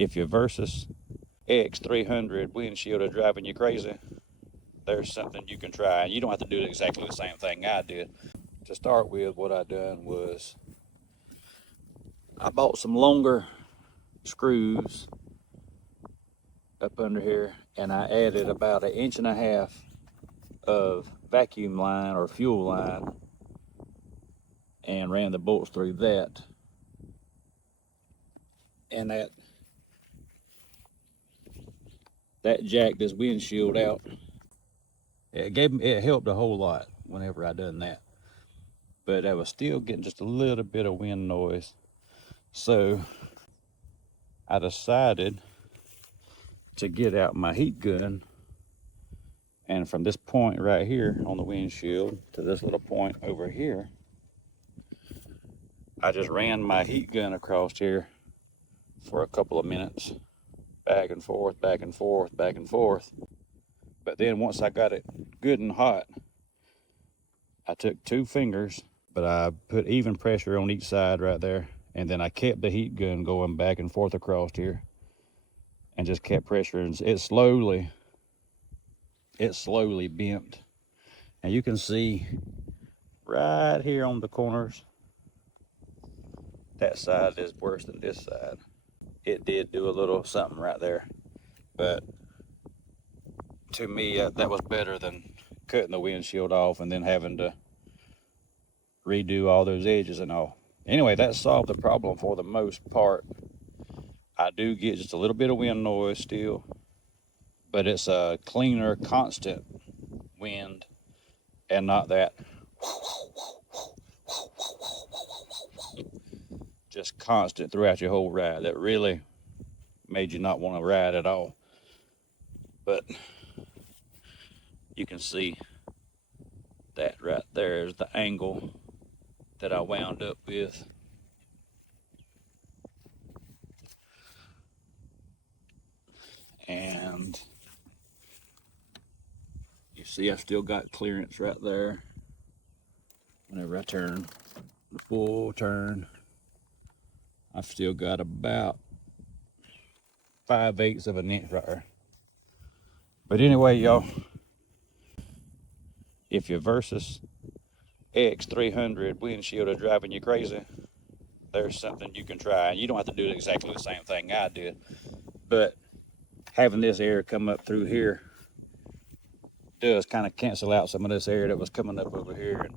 If your Versys X300 windshield are driving you crazy, there's something you can try. You don't have to do exactly the same thing I did. To start with, what I done was I bought some longer screws up under here, and I added about 1.5 inches of vacuum line or fuel line and ran the bolts through that. And that jacked this windshield out. It helped a whole lot whenever I done that, but I was still getting just a little bit of wind noise. So I decided to get out my heat gun, and from this point right here on the windshield to this little point over here, I just ran my heat gun across here for a couple of minutes, back and forth, back and forth, back and forth. But then once I got it good and hot, I took 2 fingers, but I put even pressure on each side right there, and then I kept the heat gun going back and forth across here and just kept pressuring. It slowly bent. And you can see right here on the corners, that side is worse than this side. It did do a little something right there, but to me, that was better than cutting the windshield off and then having to redo all those edges and all. Anyway, that solved the problem for the most part. I do get just a little bit of wind noise still, but it's a cleaner, constant wind and not that just constant throughout your whole ride. That really made you not want to ride at all. But you can see that right there is the angle that I wound up with. And you see I still got clearance right there whenever I turn the full turn. I've still got about 5/8 of an inch right there. But anyway, y'all, if your Versys X300 windshield are driving you crazy, there's something you can try. You don't have to do exactly the same thing I did, but having this air come up through here does kind of cancel out some of this air that was coming up over here.